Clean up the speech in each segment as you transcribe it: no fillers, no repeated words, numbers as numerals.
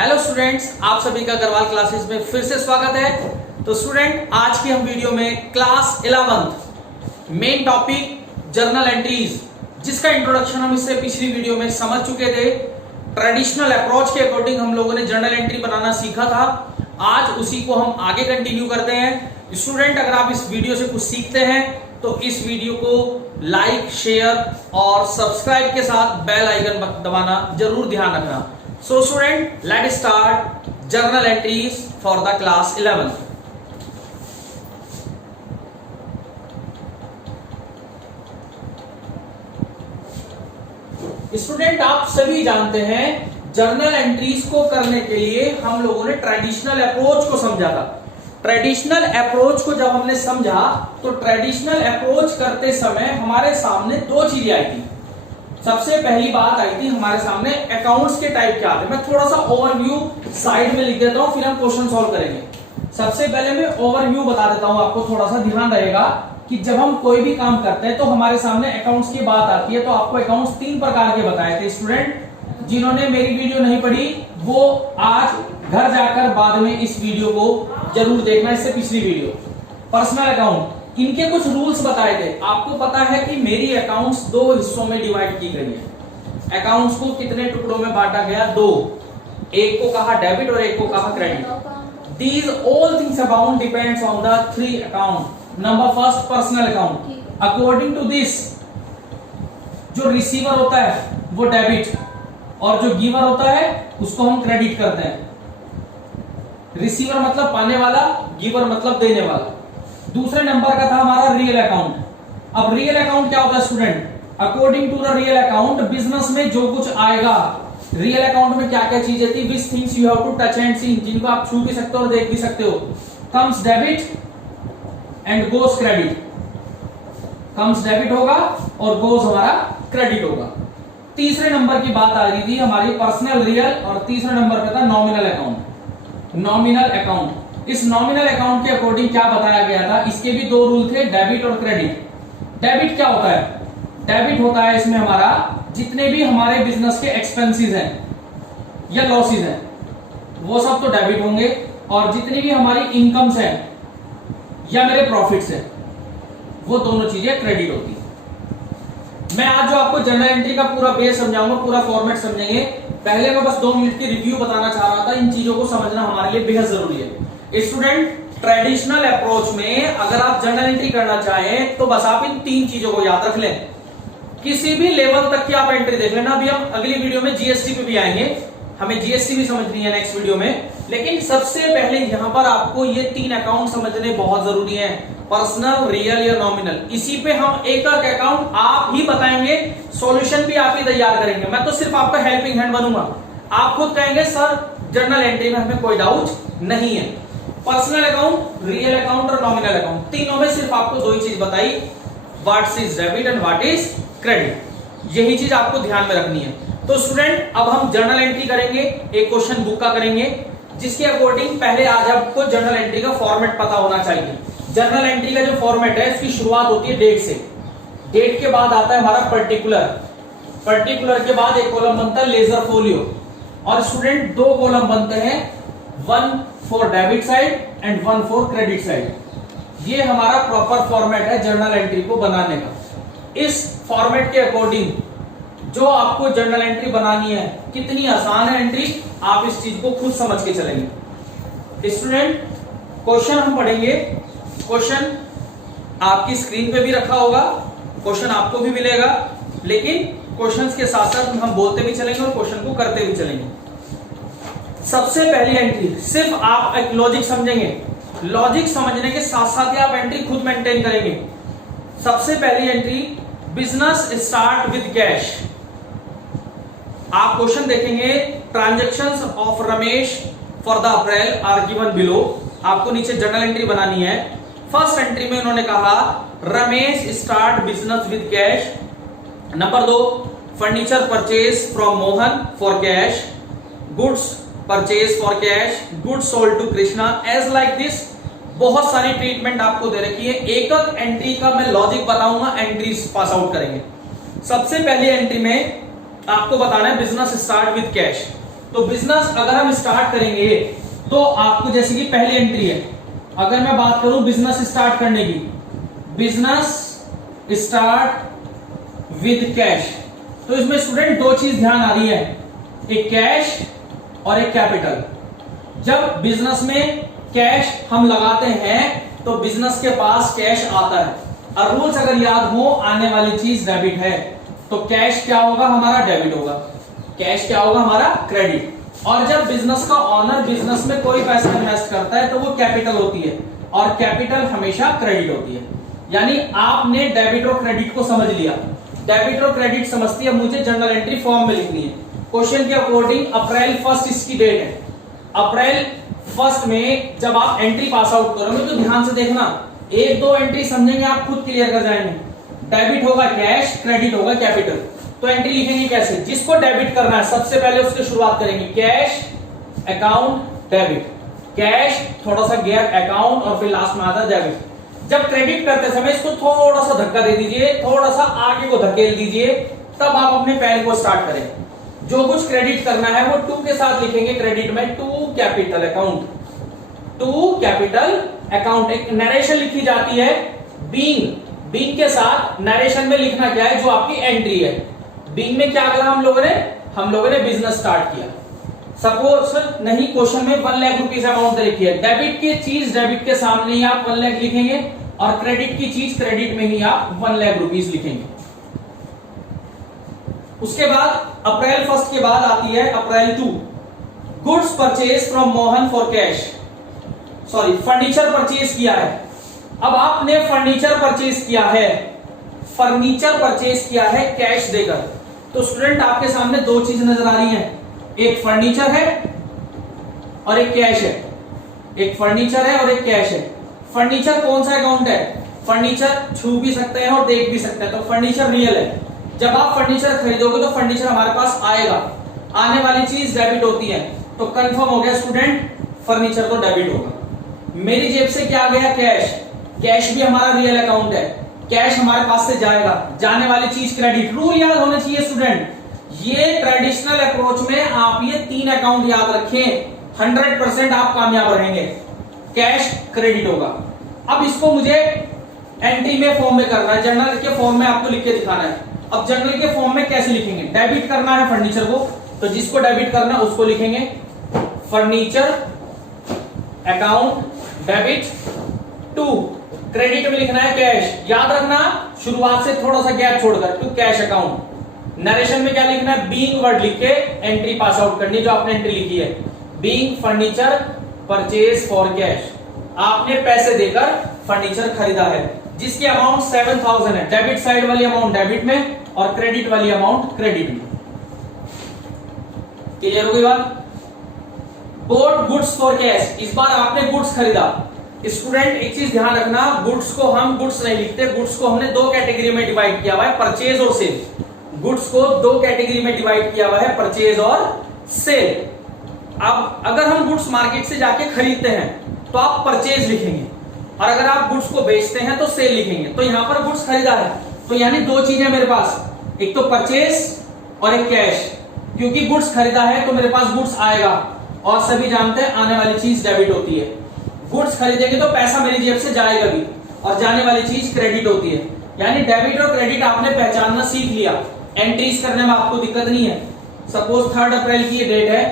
Hello students, आप सभी का अग्रवाल क्लासेस में फिर से स्वागत है। तो स्टूडेंट, आज की हम वीडियो में class 11 main topic journal entries, जिसका इंट्रोडक्शन हम इससे पिछली वीडियो में समझ चुके थे। ट्रेडिशनल अप्रोच के अकॉर्डिंग हम लोगों ने जर्नल एंट्री बनाना सीखा था। आज उसी को हम आगे कंटिन्यू करते हैं। स्टूडेंट, अगर आप इस वीडियो से कुछ सीखते हैं तो इस वीडियो को लाइक, शेयर और सब्सक्राइब के साथ बेल आइकन दबाना जरूर ध्यान रखना। So student, let's start journal entries for the class 11. Student, आप सभी जानते हैं जर्नल एंट्रीज को करने के लिए हम लोगों ने ट्रेडिशनल अप्रोच को समझा था। ट्रेडिशनल अप्रोच को जब हमने समझा तो ट्रेडिशनल अप्रोच करते समय हमारे सामने दो चीजें आई थी। सबसे पहली बात आई थी हमारे सामने अकाउंट्स के टाइप क्या आते हैं। मैं थोड़ा सा ओवरव्यू साइड में लिख देता हूं, फिर हम क्वेश्चन सॉल्व करेंगे। सबसे पहले मैं ओवरव्यू बता देता हूं, आपको थोड़ा सा ध्यान रहेगा कि जब हम कोई भी काम करते हैं तो हमारे सामने अकाउंट्स की बात आती है। तो आपको अकाउंट्स 3 प्रकार के बताए थे। स्टूडेंट, जिन्होंने मेरी वीडियो नहीं पढ़ी वो आज घर जाकर बाद में इस वीडियो को जरूर देखना, इससे पिछली वीडियो। पर्सनल अकाउंट, इनके कुछ रूल्स बताए थे। आपको पता है कि मेरी अकाउंट्स 2 हिस्सों में डिवाइड की गई है। अकाउंट्स को कितने टुकड़ों में बांटा गया? 2। एक को कहा डेबिट और एक को कहा credit. These all things about depends on the 3 account. Number first, personal account. According to this, जो रिसीवर होता है वो डेबिट और जो गिवर होता है उसको हम क्रेडिट करते हैं। रिसीवर मतलब पाने वाला, गिवर मतलब देने वाला। दूसरे नंबर का था हमारा रियल अकाउंट। अब रियल अकाउंट क्या होता है student? According to the real account, business में जो कुछ आएगा, रियल अकाउंट में क्या क्या चीजें थी, which things you have to touch and see, जिनको आप छू भी सकते हो और देख भी सकते हो। Comes debit and goes credit. Comes debit होगा और गोस हमारा क्रेडिट होगा। तीसरे नंबर की बात आ रही थी हमारी पर्सनल रियल, और तीसरे नंबर पे था नॉमिनल अकाउंट। नॉमिनल अकाउंट, इस नॉमिनल अकाउंट के अकॉर्डिंग क्या बताया गया था? इसके भी 2 रूल थे, डेबिट और क्रेडिट। डेबिट क्या होता है? डेबिट होता है इसमें हमारा जितने भी हमारे बिजनेस के एक्सपेंसेस हैं या लॉसेस हैं वो सब तो डेबिट होंगे, और जितनी भी हमारी इनकम्स हैं या मेरे प्रॉफिट्स हैं वो दोनों चीजें क्रेडिट होती है। मैं आज जो आपको जर्नल एंट्री का पूरा बेस समझाऊंगा, पूरा फॉर्मेट समझेंगे। पहले मैं बस 2 मिनट की रिव्यू बताना चाह रहा था। इन चीजों को समझना हमारे लिए बेहद जरूरी है। स्टूडेंट, ट्रेडिशनल अप्रोच में अगर आप जर्नल एंट्री करना चाहें तो बस आप इन 3 चीजों को याद रख लें। किसी भी लेवल तक की आप एंट्री देख लेना। अभी हम अगली वीडियो में जीएसटी पे भी आएंगे, हमें जीएसटी भी समझनी है नेक्स्ट वीडियो में। लेकिन सबसे पहले यहां पर आपको ये 3 अकाउंट समझने बहुत जरूरी हैं, पर्सनल, रियल या नॉमिनल। इसी पे हम एक अकाउंट आप ही बताएंगे, सॉल्यूशन भी आप ही तैयार करेंगे। मैं तो सिर्फ आपका हेल्पिंग हैंड बनूंगा। आप खुद कहेंगे सर जर्नल एंट्री में हमें कोई डाउट नहीं है। पर्सनल अकाउंट, रियल अकाउंट और नॉमिनल अकाउंट, तीनों में सिर्फ आपको 2 ही चीज बताई, what is debit and what is credit. यही चीज आपको ध्यान में रखनी है। तो स्टूडेंट, अब हम जर्नल एंट्री करेंगे, एक क्वेश्चन बुक का करेंगे, जिसके अकॉर्डिंग पहले आज आपको जर्नल एंट्री का फॉर्मेट पता होना चाहिए। जर्नल एंट्री का जो फॉर्मेट है उसकी शुरुआत होती है डेट से। डेट के बाद आता है हमारा पर्टिकुलर। पर्टिकुलर के बाद एक कॉलम बनता है लेजर फोलियो, और स्टूडेंट 2 कॉलम बनते हैं, 1 for debit side and 1 for credit side. ये हमारा प्रॉपर फॉर्मेट है जर्नल एंट्री को बनाने का। इस फॉर्मेट के अकॉर्डिंग जो आपको जर्नल एंट्री बनानी है, कितनी आसान है एंट्री, आप इस चीज को खुद समझ के चलेंगे। स्टूडेंट, क्वेश्चन हम पढ़ेंगे। क्वेश्चन आपकी स्क्रीन पे भी रखा होगा, क्वेश्चन आपको भी मिलेगा, लेकिन क्वेश्चंस के साथ साथ हम बोलते भी चलेंगे और क्वेश्चन को करते भी चलेंगे। सबसे पहली एंट्री, सिर्फ आप एक लॉजिक समझेंगे, लॉजिक समझने के साथ साथ ही आप एंट्री खुद मेंटेन करेंगे। सबसे पहली entry, business start with cash. आप क्वेश्चन देखेंगे, transactions of Ramesh for the April are given below. आपको नीचे जर्नल एंट्री बनानी है। फर्स्ट एंट्री में उन्होंने कहा Ramesh start business with cash. Number 2, furniture purchase from Mohan for cash, goods purchase for cash, goods sold to Krishna. As like this बहुत सारी treatment आपको दे रखी है। एक एक एंट्री का मैं लॉजिक बताऊंगा, एंट्रीज पास आउट करेंगे। सबसे पहली एंट्री में आपको बताना है बिजनेस स्टार्ट विद कैश। तो बिजनेस अगर हम स्टार्ट करेंगे तो आपको जैसे कि पहली एंट्री है, अगर मैं बात करूं बिजनेस स्टार्ट करने की, बिजनेस स्टार्ट विद कैश, तो इसमें स्टूडेंट दो चीज ध्यान आ रही है, एक कैश और एक कैपिटल। जब बिजनेस में कैश हम लगाते हैं तो बिजनेस के पास कैश आता है, और रूल्स अगर याद हो, आने वाली चीज डेबिट है, तो कैश क्या होगा हमारा, डेबिट होगा, कैश क्या होगा हमारा, क्रेडिट। और जब बिजनेस का ऑनर बिजनेस में कोई पैसा इन्वेस्ट करता है तो वो कैपिटल होती है, और कैपिटल हमेशा क्रेडिट होती है। यानी आपने डेबिट और क्रेडिट को समझ लिया, डेबिट और क्रेडिट समझती है, मुझे जर्नल एंट्री फॉर्म में लिखनी है। क्वेश्चन के अकॉर्डिंग अप्रैल 1 इसकी डेट है, अप्रैल 1 में जब आप एंट्री पास आउट करोगे तो ध्यान से देखना, एक दो एंट्री समझेंगे आप खुद क्लियर कर जाएंगे। डेबिट होगा कैश, क्रेडिट होगा कैपिटल। तो एंट्री लिखेंगे कैसे, जिसको डेबिट करना है सबसे पहले उसकी शुरुआत करेंगे, कैश अकाउंट डेबिट, कैश थोड़ा सा गैप अकाउंट, और फिर लास्ट में आता है डेबिट। जब क्रेडिट करते समय इसको थोड़ा सा धक्का दे दीजिए, थोड़ा सा आगे को धकेल दीजिए, तब आप अपने पेन को स्टार्ट करें। जो कुछ क्रेडिट करना है वो टू के साथ लिखेंगे क्रेडिट में, to capital account, to capital account. एक नरेशन लिखी जाती है बीइंग, बीइंग के साथ नरेशन में लिखना क्या है, जो आपकी एंट्री है। बीइंग में क्या करा हम लोगों ने बिजनेस स्टार्ट किया। सपोज नहीं, क्वेश्चन में 1 लाख रुपीज अमाउंट दे रखी है, डेबिट की चीज डेबिट के सामने ही आप 1 लाख लिखेंगे, और क्रेडिट की चीज क्रेडिट में ही आप 1 लाख रुपीज लिखेंगे। उसके बाद अप्रैल 1 के बाद आती है अप्रैल 2, goods purchase from Mohan for cash, sorry furniture purchase किया है। अब आपने फर्नीचर परचेज किया है, फर्नीचर परचेज किया है कैश देकर, तो स्टूडेंट आपके सामने दो चीज नजर आ रही हैं, एक फर्नीचर है और एक कैश है, एक फर्नीचर है और एक कैश है। फर्नीचर कौन सा अकाउंट है, फर्नीचर छू भी सकते हैं और देख भी सकते हैं, तो फर्नीचर रियल है। जब आप फर्नीचर खरीदोगे तो फर्नीचर हमारे पास आएगा, आने वाली चीज डेबिट होती है, तो कंफर्म हो गया स्टूडेंट, फर्नीचर तो डेबिट होगा। मेरी जेब से क्या गया, कैश, कैश भी हमारा रियल अकाउंट है, कैश हमारे पास से जाएगा, जाने वाली चीज क्रेडिट। रूल याद होने चाहिए स्टूडेंट, ये ट्रेडिशनल अप्रोच में आप ये 3 अकाउंट याद रखें, 100% आप कामयाब रहेंगे। कैश क्रेडिट होगा। अब इसको मुझे एंट्री में फॉर्म में करना है, जर्नल के फॉर्म में आपको लिख के दिखाना है। अब जर्नल के फॉर्म में कैसे लिखेंगे, डेबिट करना है फर्नीचर को, तो जिसको डेबिट करना है उसको लिखेंगे furniture account debit to, credit में लिखना है कैश। याद रखना शुरुआत से थोड़ा सा गैप छोड़कर, टू कैश अकाउंट। नरेशन में क्या लिखना है, बीइंग वर्ड लिख के एंट्री पास आउट करनी, जो आपने एंट्री लिखी है, being furniture purchase for cash. आपने पैसे देकर फर्नीचर खरीदा है, जिसकी अमाउंट 7000 है। डेबिट साइड वाली अमाउंट डेबिट में और क्रेडिट वाली अमाउंट क्रेडिट में। क्लियर हो गई बात। बोट गुड्स फॉर कैश, इस बार आपने गुड्स खरीदा। स्टूडेंट एक चीज ध्यान रखना, गुड्स को हम गुड्स नहीं लिखते, गुड्स को हमने दो कैटेगरी में डिवाइड किया हुआ है, परचेज और सेल। गुड्स को दो कैटेगरी में डिवाइड किया हुआ है, परचेज और सेल। अब अगर हम गुड्स मार्केट से जाके खरीदते हैं तो आप परचेज लिखेंगे, और अगर आप गुड्स को बेचते हैं तो सेल लिखेंगे। तो यहां पर गुड्स खरीदा है, तो यानी दो चीजें मेरे पास, एक तो परचेज और एक कैश। क्योंकि गुड्स खरीदा है तो मेरे पास गुड्स आएगा, और सभी जानते हैं आने वाली चीज डेबिट होती है। गुड्स खरीदेंगे तो पैसा मेरी जेब से जाएगा भी, और जाने वाली चीज क्रेडिट होती है। यानी डेबिट और क्रेडिट आपने पहचानना सीख लिया, एंट्रीज करने में आपको दिक्कत नहीं है। सपोज 3 अप्रैल की ये डेट है,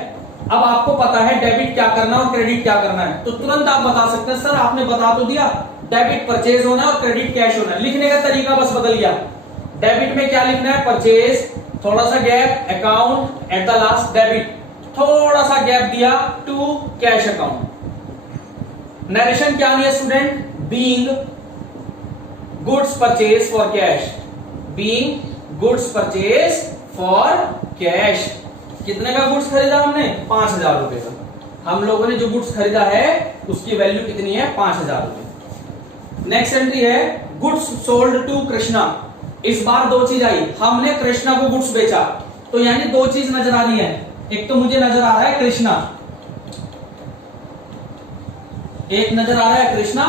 अब आपको पता है डेबिट क्या करना है और क्रेडिट क्या करना है, तो तुरंत आप बता सकते हैं, सर आपने बता तो दिया, डेबिट परचेज होना है और क्रेडिट कैश होना है। लिखने का तरीका बस बदल गया। डेबिट में क्या लिखना है, परचेज, थोड़ा सा gap, account, at the last debit, थोड़ा सा गैप दिया, टू कैश अकाउंट। नरेशन क्या है student, being goods purchase for cash, being goods purchase for cash. कितने का गुड्स खरीदा हमने, 5000 रुपए का। हम लोगों ने जो गुड्स खरीदा है उसकी वैल्यू कितनी है, 5000 रुपए। नेक्स्ट एंट्री है गुड्स सोल्ड टू कृष्णा। इस बार दो चीज आई, हमने कृष्णा को गुड्स बेचा, तो यानी दो चीज नजर आ रही है। एक तो मुझे नजर आ रहा है कृष्णा, एक नजर आ रहा है कृष्णा,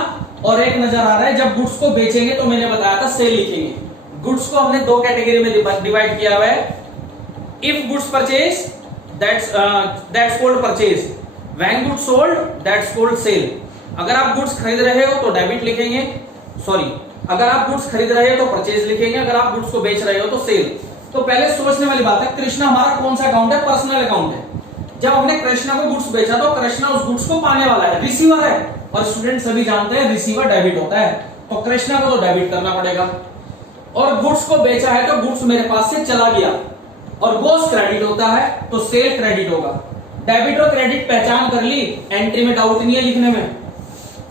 और एक नजर आ रहा है जब गुड्स को बेचेंगे तो मैंने बताया था सेल लिखेंगे। गुड्स को हमने दो कैटेगरी में डिवाइड किया हुआ है, if goods purchase that's called purchase, when goods sold that's called sale. अगर आप गुड्स खरीद रहे हो तो डेबिट लिखेंगे, सॉरी अगर आप गुड्स खरीद रहे हो तो परचेज लिखेंगे, अगर आप गुड्स को बेच रहे हो तो सेल। तो पहले सोचने वाली बात है, कृष्णा हमारा कौन सा अकाउंट है? पर्सनल अकाउंट है। जब हमने कृष्णा को गुड्स बेचा तो कृष्णा उस गुड्स को पाने वाला है, रिसीवर है, और स्टूडेंट सभी जानते हैं रिसीवर डेबिट होता है, तो कृष्णा को तो डेबिट करना पड़ेगा। और गुड्स को बेचा है तो गुड्स मेरे पास से चला गया, और गोस क्रेडिट होता है तो सेल क्रेडिट होगा। डेबिट और क्रेडिट पहचान कर ली, एंट्री में डाउट नहीं है लिखने में।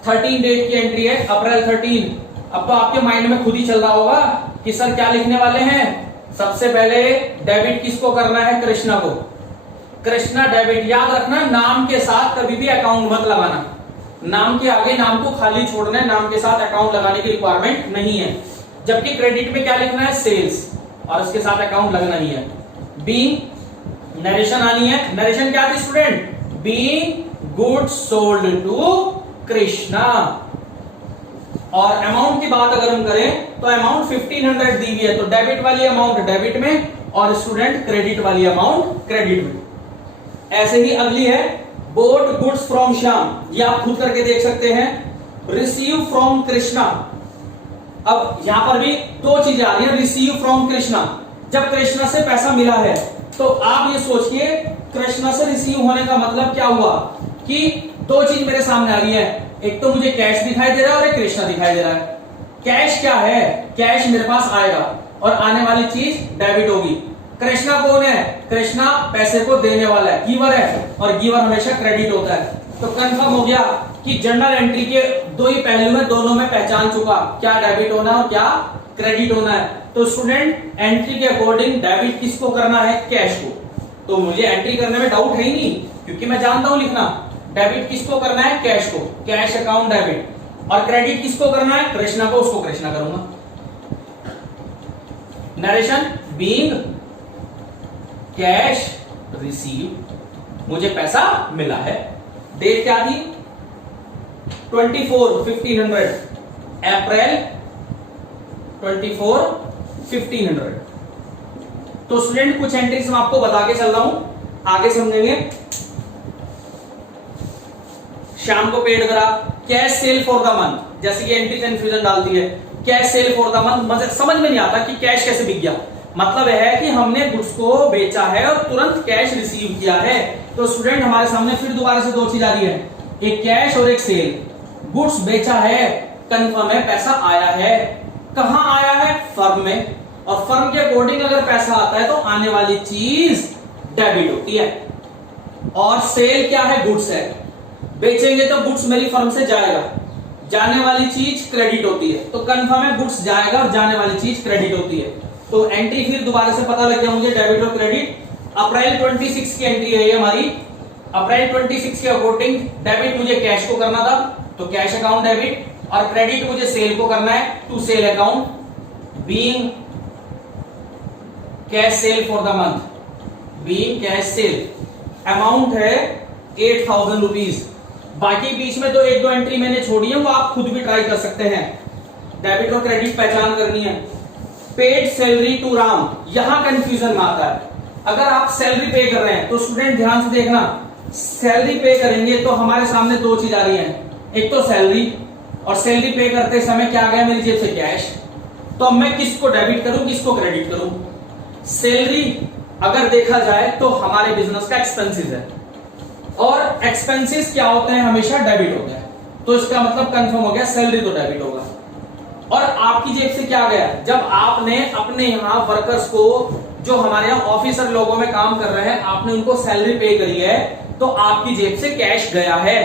13 डेट की एंट्री है, अप्रैल 13। अब तो आपके माइंड में खुद ही चल रहा होगा कि सर क्या लिखने वाले हैं। सबसे पहले डेबिट किसको करना है? कृष्णा को। कृष्णा डेबिट, याद रखना नाम के साथ कभी भी अकाउंट मत लगाना, नाम के आगे नाम को खाली छोड़ना है, नाम के साथ अकाउंट लगाने की रिक्वायरमेंट नहीं है। जबकि क्रेडिट में क्या लिखना है? सेल्स, और उसके साथ अकाउंट लगना ही है। बीइंग नरेशन आनी है। नरेशन क्या थी student? Being goods sold to Krishna. और अमाउंट की बात अगर हम करें तो अमाउंट 1500 दी हुई है, तो डेबिट वाली अमाउंट डेबिट में और स्टूडेंट क्रेडिट वाली अमाउंट क्रेडिट में। ऐसे ही अगली है बोट गुड्स फ्रॉम श्याम, ये आप खुद करके देख सकते हैं। रिसीव फ्रॉम कृष्णा, अब यहां पर भी दो चीजें आ रही है, रिसीव फ्रॉम कृष्णा। जब कृष्णा से पैसा मिला है तो आप ये सोचिए कृष्णा से रिसीव होने का मतलब क्या हुआ कि दो चीज मेरे सामने आ रही है, एक तो मुझे कैश दिखाई दे रहा है और एक कृष्णा दिखाई दे रहा है। कैश क्या है? कैश मेरे पास आएगा और आने वाली चीज डेबिट होगी। कृष्णा कौन है? कृष्णा पैसे को देने वाला है, गिवर है, और गिवर हमेशा क्रेडिट होता है। तो कंफर्म हो गया कि जर्नल एंट्री के दो ही पहलू में, दोनों में पहचान चुका क्या डेबिट होना है और क्या क्रेडिट होना है। तो स्टूडेंट एंट्री के अकॉर्डिंग डेबिट किसको करना है? कैश को। तो मुझे एंट्री करने में डाउट है ही नहीं, क्योंकि मैं जानता हूं लिखना। डेबिट किसको करना है? कैश को, कैश अकाउंट डेबिट। और क्रेडिट किसको करना है? कृष्णा को, उसको कृष्णा करूंगा। नरेशन बीइंग कैश रिसीव, मुझे पैसा मिला है। डेट क्या थी? 24 1500, अप्रैल 24 1500। तो स्टूडेंट कुछ एंट्रीज मैं आपको बता के चल रहा हूं, आगे समझेंगे। शाम को पेड करा, cash sale for the month, जैसे कि एंट्री कंफ्यूजन डालती है, cash sale for the month, समझ में नहीं आता कि कैश कैसे बिक गया। मतलब है कि हमने गुड्स को बेचा है और तुरंत कैश रिसीव किया है। तो स्टूडेंट हमारे सामने फिर दोबारा से दो चीज आ रही है, एक कैश और एक सेल। गुड्स बेचा है, कंफर्म है पैसा आया है। कहां आया है? फर्म में, और फर्म के अकॉर्डिंग अगर पैसा आता है तो आने वाली चीज डेबिट होती है। और सेल क्या है? गुड्स है, बेचेंगे तो गुड्स मेरी फर्म से जाएगा, जाने वाली चीज क्रेडिट होती है। तो कंफर्म है गुड्स जाएगा और जाने वाली चीज क्रेडिट होती है। तो एंट्री फिर दोबारा से पता लग गया मुझे, डेबिट और क्रेडिट। अप्रैल 26 की एंट्री है ये हमारी। अप्रैल 26 के अकॉर्डिंग डेबिट मुझे कैश को करना था, तो कैश अकाउंट डेबिट, और क्रेडिट मुझे सेल को करना है, to sale account. Being cash sale for the month, being cash sale. Amount है 8000 रुपीज। बाकी बीच में तो एक दो एंट्री मैंने छोड़ी है, वो आप खुद भी ट्राई कर सकते हैं। डेबिट और क्रेडिट पहचान करनी है। पेड सैलरी टू राम, यहां कंफ्यूजन में आता है। अगर आप सैलरी पे कर रहे हैं तो स्टूडेंट ध्यान से देखना, सैलरी पे करेंगे तो हमारे सामने दो चीज आ रही है, एक तो सैलरी, और सैलरी पे करते समय क्या आ गया मेरी जेब से? कैश। तो अब मैं किसको डेबिट करूं, किसको क्रेडिट करूं? सैलरी अगर देखा जाए तो हमारे बिजनेस का एक्सपेंसेस है, और एक्सपेंसेस क्या होते हैं? हमेशा डेबिट होते हैं। तो इसका मतलब कंफर्म हो गया सैलरी तो डेबिट होगा। और आपकी जेब से क्या गया? जब आपने अपने यहाँ वर्कर्स को, जो हमारे यहाँ ऑफिसर लोगों में काम कर रहे हैं, आपने उनको सैलरी पे करी है, तो आपकी जेब से कैश गया है,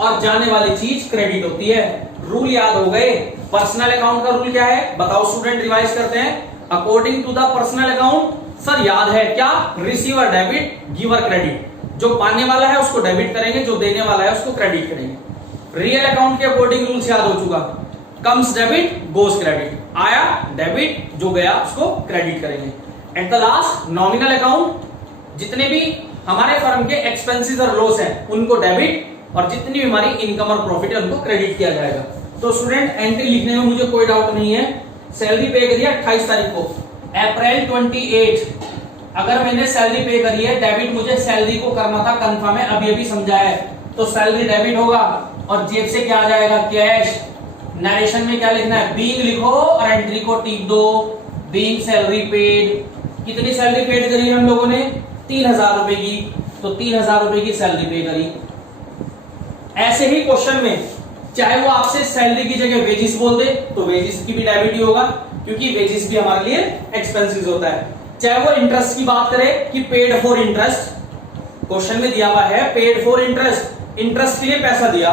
और जाने वाली चीज क्रेडिट होती है। रूल याद हो गए। पर्सनल अकाउंट का रूल क्या है बताओ स्टूडेंट, रिवाइज करते हैं। According to the personal account, sir याद है क्या? Receiver debit, giver credit. जो पाने वाला है उसको डेबिट करेंगे, जो देने वाला है उसको क्रेडिट करेंगे। रियल अकाउंट के अकॉर्डिंग रूल्स याद हो चुका, कम्स डेबिट गोस क्रेडिट, आया डेबिट, जो गया उसको क्रेडिट करेंगे। At the last nominal account, जितने भी हमारे फर्म के एक्सपेंसेस और लॉस हैं उनको डेबिट, और जितनी भी हमारी इनकम और प्रॉफिट है उनको क्रेडिट किया जाएगा। तो स्टूडेंट एंट्री लिखने में मुझे कोई डाउट नहीं है। सैलरी पे करिए 28 तारीख को, अप्रैल 28, अगर मैंने सैलरी पे करी है, डेबिट मुझे सैलरी को करना था, कंफर्म है, अभी अभी समझा है, तो सैलरी डेबिट होगा और जेब से क्या आ जाएगा, कैश। नरेशन में क्या लिखना है, बीइंग लिखो और एंट्री को टिक दो, बीइंग सैलरी पेड। कितनी सैलरी पेड करी हम लोगों ने, 3000 रुपए की, तो 3000 रुपए की सैलरी पे करी। ऐसे ही क्वेश्चन में चाहे वो आपसे सैलरी की जगह वेजिस बोल दे तो वेजिस की भी डेबिट ही होगा, क्योंकि वेजिस भी हमारे लिए एक्सपेंसिव होता है। चाहे वो इंटरेस्ट की बात करे कि पेड फॉर इंटरेस्ट, क्वेश्चन में दिया हुआ है पेड फॉर इंटरेस्ट, इंटरेस्ट के लिए पैसा दिया,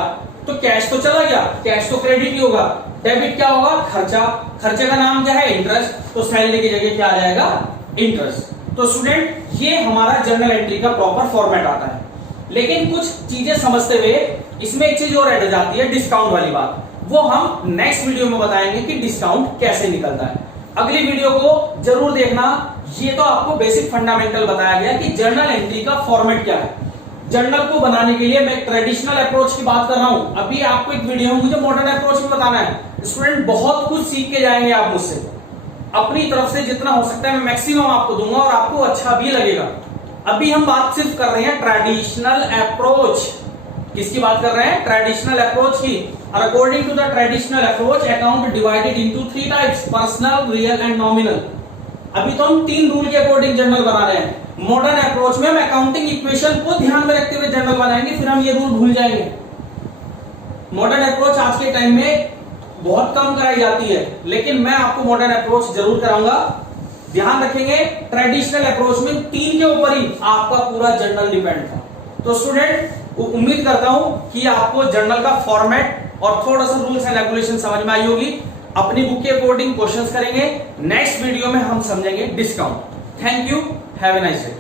तो कैश तो चला गया, कैश तो क्रेडिट ही होगा। डेबिट क्या होगा, खर्चा, खर्चे का नाम क्या है, इंटरेस्ट, तो सैलरी की जगह क्या आ जाएगा, इंटरेस्ट। तो स्टूडेंट ये हमारा जर्नल एंट्री का प्रॉपर फॉर्मेट आता है। लेकिन कुछ चीजें समझते हुए इसमें एक चीज और ऐड हो जाती है, डिस्काउंट वाली बात, वो हम नेक्स्ट वीडियो में बताएंगे कि डिस्काउंट कैसे निकलता है। अगली वीडियो को जरूर देखना। ये तो आपको बेसिक फंडामेंटल बताया गया कि जर्नल एंट्री का फॉर्मेट क्या है। जर्नल को बनाने के लिए मैं ट्रेडिशनल अप्रोच की बात कर रहा हूं, अभी आपको एक वीडियो में मुझे मॉडर्न अप्रोच में बताना है। स्टूडेंट बहुत कुछ सीख के जाएंगे आप मुझसे, अपनी तरफ से जितना हो सकता है मैं मैक्सिमम आपको दूंगा और आपको अच्छा भी लगेगा। अभी हम बात सिर्फ कर रहे हैं ट्रेडिशनल अप्रोच, किसकी बात कर रहे हैं, ट्रेडिशनल अप्रोच की। और according to the traditional approach account divided into 3 types, personal, real and nominal. अभी तो हम 3 रूल के अकॉर्डिंग जर्नल बना रहे हैं। मॉडर्न अप्रोच में हम अकाउंटिंग इक्वेशन को ध्यान में रखते हुए जर्नल बनाएंगे, फिर हम ये रूल भूल जाएंगे। मॉडर्न अप्रोच आज के टाइम में बहुत कम कराई जाती है, लेकिन मैं आपको मॉडर्न अप्रोच जरूर कराऊंगा। ध्यान रखेंगे ट्रेडिशनल अप्रोच में 3 के ऊपर ही आपका पूरा जर्नल डिपेंड था। तो स्टूडेंट उम्मीद करता हूं कि आपको जर्नल का फॉर्मेट और थोड़ा सा रूल्स एंड रेगुलेशन समझ में आई होगी। अपनी बुक के अकॉर्डिंग क्वेश्चंस करेंगे। नेक्स्ट वीडियो में हम समझेंगे discount. Thank you, have a nice day.